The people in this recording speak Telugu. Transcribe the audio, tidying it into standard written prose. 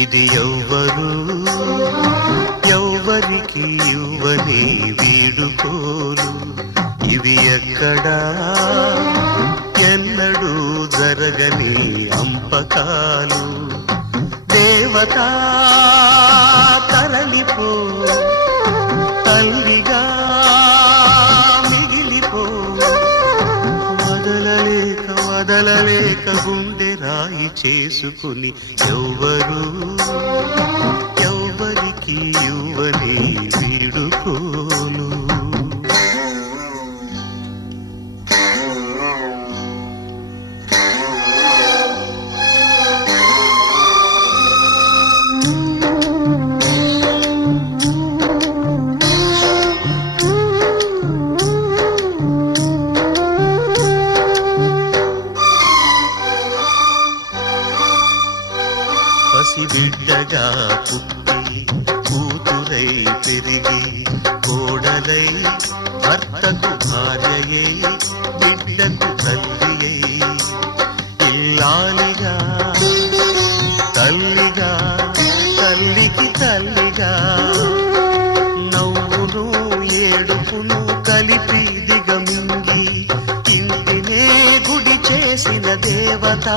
ఇది ఎవ్వరికి ఇవ్వని వీడుకోలు, ఇవి ఎక్కడా ఎన్నడూ జరగని అంపకాలు. దేవతా తరలిపో, తల్లిగా మిగిలిపో, వదలలేక గుండె రాయి చేసుకుని ఎవ్వరికి ఇవ్వని వీడుకోలు. పసిబిడ్డగా పుట్టి కూతురై పెరిగి కోడలై భర్తకు భార్యయై బిడ్డకు తల్లియై ఇల్లాలిగా తల్లిగా తల్లికి తల్లిగా నవ్వును ఏడుపును కలిపి దిగమింగి ఇంటినే గుడి చేసిన దేవత.